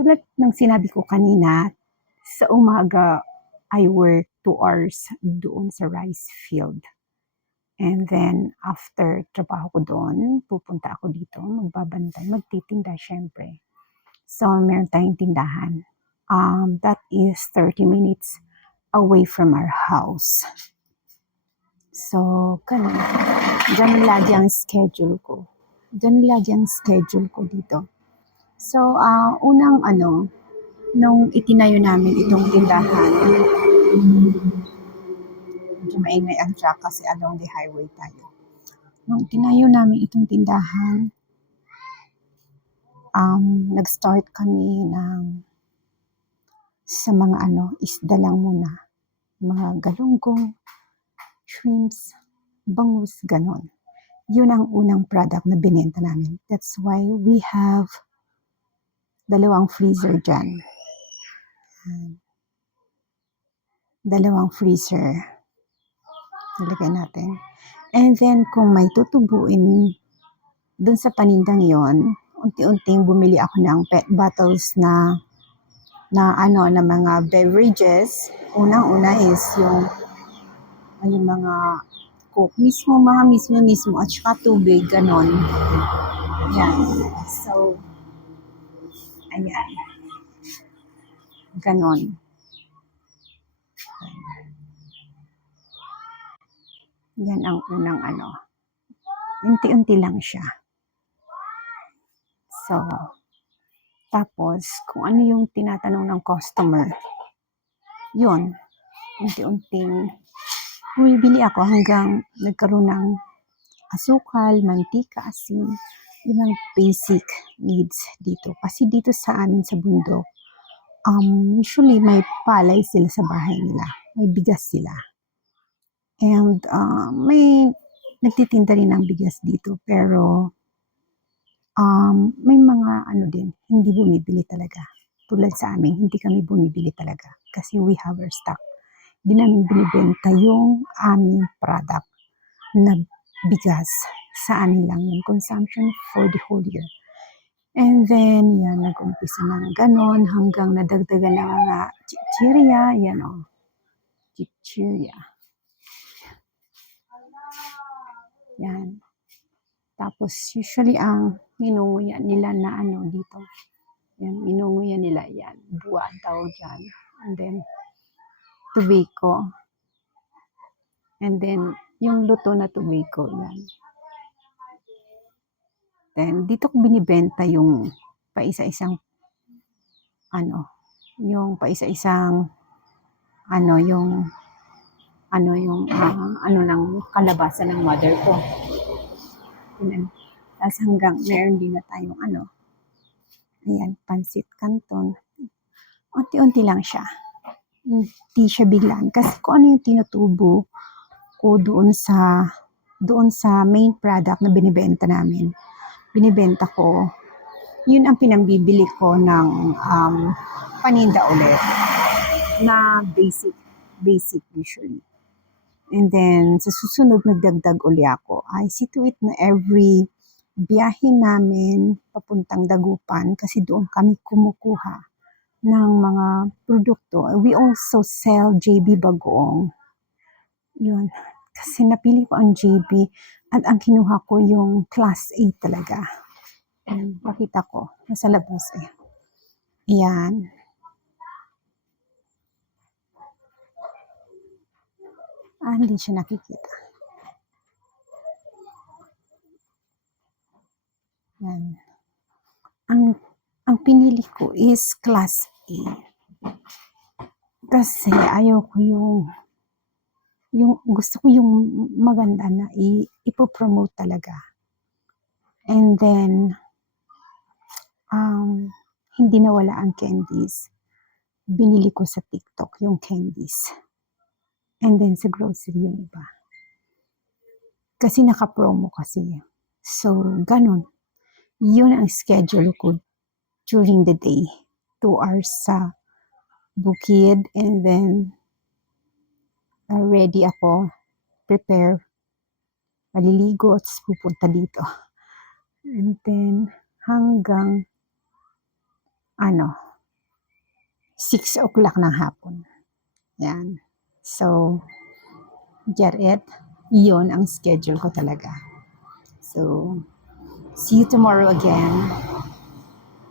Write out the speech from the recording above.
tulad ng sinabi ko kanina, sa umaga, I work 2 hours doon sa rice field. And then, after trabaho ko doon, pupunta ako dito, magbabantay, magtitinda syempre. So, meron tayong tindahan. That is 30 minutes away from our house. So, ganun. Diyan lagi ang schedule ko. Diyan lagi ang schedule ko dito. So, unang nung itinayo namin itong tindahan, medyo maingay ang truck kasi along the highway tayo. Nung tinayo namin itong tindahan, nag-start kami sa mga isda lang muna. Mga galunggong, shrimps, bangus, ganon. Yun ang unang product na binenta namin. That's why we have 2 freezer dyan. 2 freezer. Nilagay natin. And then, kung may tutubuin dun sa panindang yon, unti-unting bumili ako ng pet bottles na mga beverages. Unang-una is yung mga Coke mismo, at saka tubig, ganon. Yan. So, ayan. Ganon. Yan ang unang Unti-unti lang siya. So, tapos, kung ano yung tinatanong ng customer, yun, unti-unting bumibili ako hanggang nagkaroon ng asukal, mantika, asin, yung mga basic needs dito. Kasi dito sa amin sa bundok, usually may palay sila sa bahay nila. May bigas sila. And may nagtitinda rin ng bigas dito. Pero may mga din, hindi bumibili talaga. Tulad sa amin, hindi kami bumibili talaga. Kasi we have our stock. Hindi namin binibenta yung aming product na bigas. Sa amin lang yung consumption for the whole year. And then, yan, nag-umpisa ng ganon hanggang nadagdagan ng mga chichirya. Yan o. Chichirya. Yan. Tapos, usually, ang minunguya nila na dito. Yan, minunguya nila yan. Buwa daw dyan. And then, tubiko. And then, yung luto na tubiko, yan. Then, dito ko binibenta yung paisa-isang yung paisa-isang ng kalabasa ng mother ko. Tapos hanggang meron din na tayong ayan, pansit canton. Unti-unti lang siya. Hindi siya biglaan. Kasi kung ano yung tinutubo ko doon sa main product na binibenta namin, binibenta ko, yun ang pinambibili ko ng paninda ulit na basic usually. And then, sa susunod, nagdagdag uli ako. I see to it na every biyahe namin papuntang Dagupan, kasi doon kami kumukuha ng mga produkto. We also sell JB Bagoong. Yun. Kasi napili ko ang JB at ang kinuha ko yung class A talaga. Ayan, pakita ko. Nasa labas eh. Ayan. Hindi siya nakikita. Yan. Ang pinili ko is class A. Kasi ayaw ko yung gusto ko yung maganda na ipopromote talaga. And then, hindi nawala ang candies. Binili ko sa TikTok yung candies. And then sa grocery yung iba. Kasi naka-promo kasi. So, ganun. Yun ang schedule ko during the day. 2 hours sa bukid, and then ready ako, prepare, maliligo at pupunta dito. And then hanggang 6 o'clock ng hapon. Yan. So, get it? Iyon ang schedule ko talaga. So, see you tomorrow again.